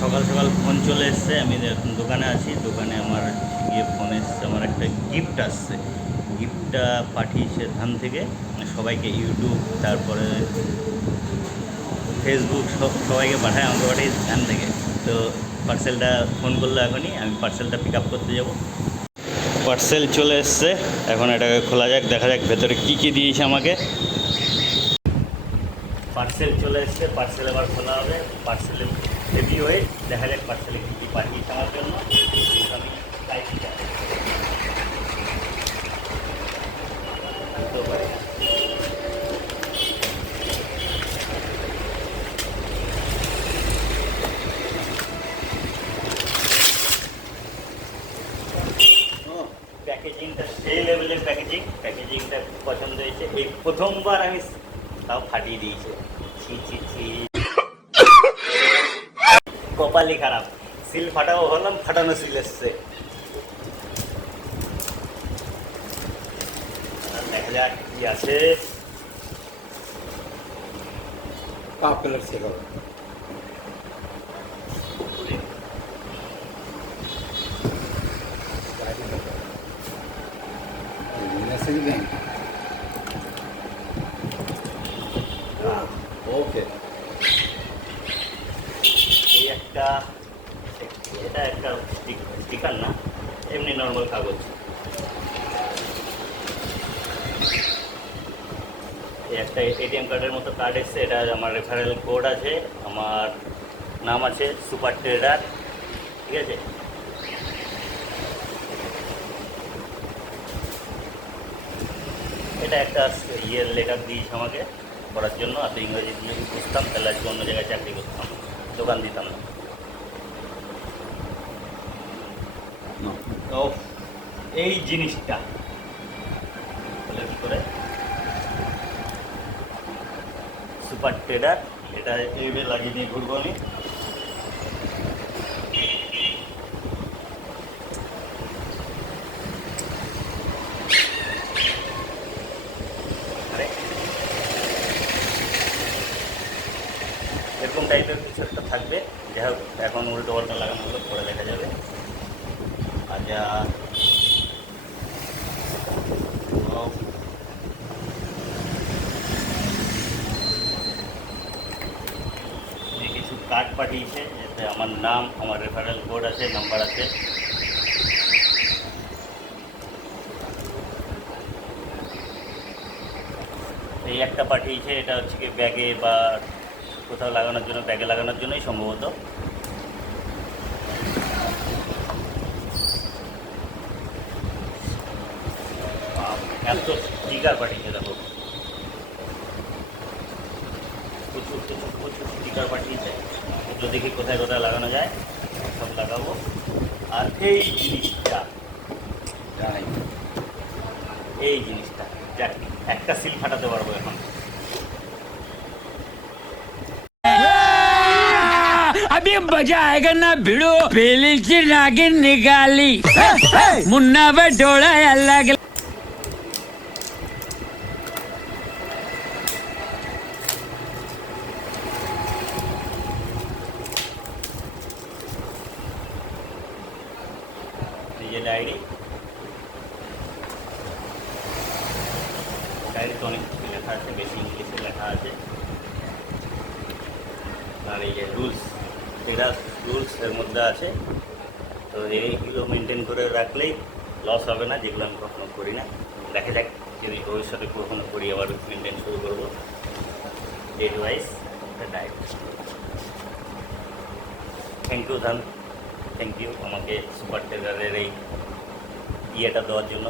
সকাল সকাল ফোন চলে এসছে। আমি এখন দোকানে আছি। দোকানে আমার গিয়ে ফোন এসছে, আমার একটা গিফট আসছে। গিফটটা পাঠিয়েছে ধান থেকে সবাইকে, ইউটিউব তারপরে ফেসবুক সবাইকে পাঠায়, আমাকে পাঠিয়েছে ধান থেকে। তো পার্সেলটা ফোন করলো এখনই, আমি পার্সেলটা পিক আপ করতে যাব। পার্সেল চলে এসছে, এখন এটাকে খোলা যাক, দেখা যাক ভেতরে কী কী দিয়েছে আমাকে। পার্সেল চলে এসছে, পার্সেল এবার খোলা হবে। পার্সেলে রেডি হয়ে দেখা যাক পার্সেলে কী কী পাঠিয়েছে আমার জন্য। আমি চাইছি বুঝতেও পারি না। প্যাকেজিংটা সেই লেভেলের প্যাকেজিংটা পছন্দ হয়েছে। এই প্রথমবার আমি তাও ফাটিয়ে দিয়েছে। ছি ছি ছি, কপালই খারাপ। সিল ফাটাবো হলাম, ফাটানো সিল এসছে। দেখা যাক কি আছে। पॉपुलर से हो मैसेज दें ओके এই একটা, এটা একটা স্টিকার না, এমনি নর্মাল কাগজ। এই একটা এটিএম কার্ডের মতো কার্ড এসছে। এটা আমার রেফারেল কোড আছে, আমার নাম আছে সুপার ট্রেডার, ঠিক আছে। এটা একটা ইয়ের লেটার দিয়েছে আমাকে পড়ার জন্য। আর ইংরেজি দিয়ে বুঝতাম তাহলে আজকে অন্য জায়গায় চাকরি করতাম, দোকান দিতাম না। তো এই জিনিসটা বলে কী করে, সুপার ট্রেডার, এটা এইভাবে লাগিয়ে দিয়ে ঘুরবো আমি। এরকম টাইপের কিছু একটা থাকবে। যাই হোক, এখন উল্টো পাল্টা লাগানো হলো, পরে দেখা যাবে। আচ্ছা, কিছু কার্ড পাঠিয়েছে, এতে আমার নাম, আমার রেফারেল কোড আছে, নাম্বার আছে। এই একটা পাঠিয়েছে, এটা হচ্ছে কি ব্যাগে বা কোথাও লাগানোর জন্য, ব্যাগে লাগানোর জন্যই সম্ভবত। এত স্টিকার পাঠিয়েছে, দেখো প্রচুর প্রচুর প্রচুর স্টিকার পাঠিয়েছে। তো দেখি কোথায় কোথায় লাগানো যায়, সব লাগাবো। আর এই জিনিসটা, এই জিনিসটা যাক, একটা সিল ফাটাতে পারবো এখন। अभी मजा आएगा ना भिड़ो पहली सी नागिन निकाली मुन्ना बटोड़ा अलग ये डायरी, ডায়েরিতে অনেক কিছু লেখা আছে, বেশি ইংলিশে লেখা আছে। আর এই যে রুলস, এটা রুলস এর মধ্যে আছে। তো এইগুলো মেনটেন করে রাখলেই লস হবে না, যেগুলো আমি কখনো করি না। দেখা যাক যদি ভবিষ্যতে কখনো করি, আবার মেনটেন শুরু করবো। Date wise diet. Thank you ধান, থ্যাংক ইউ আমাকে সুপার ট্রেডারের এই ইয়েটা দেওয়ার জন্য।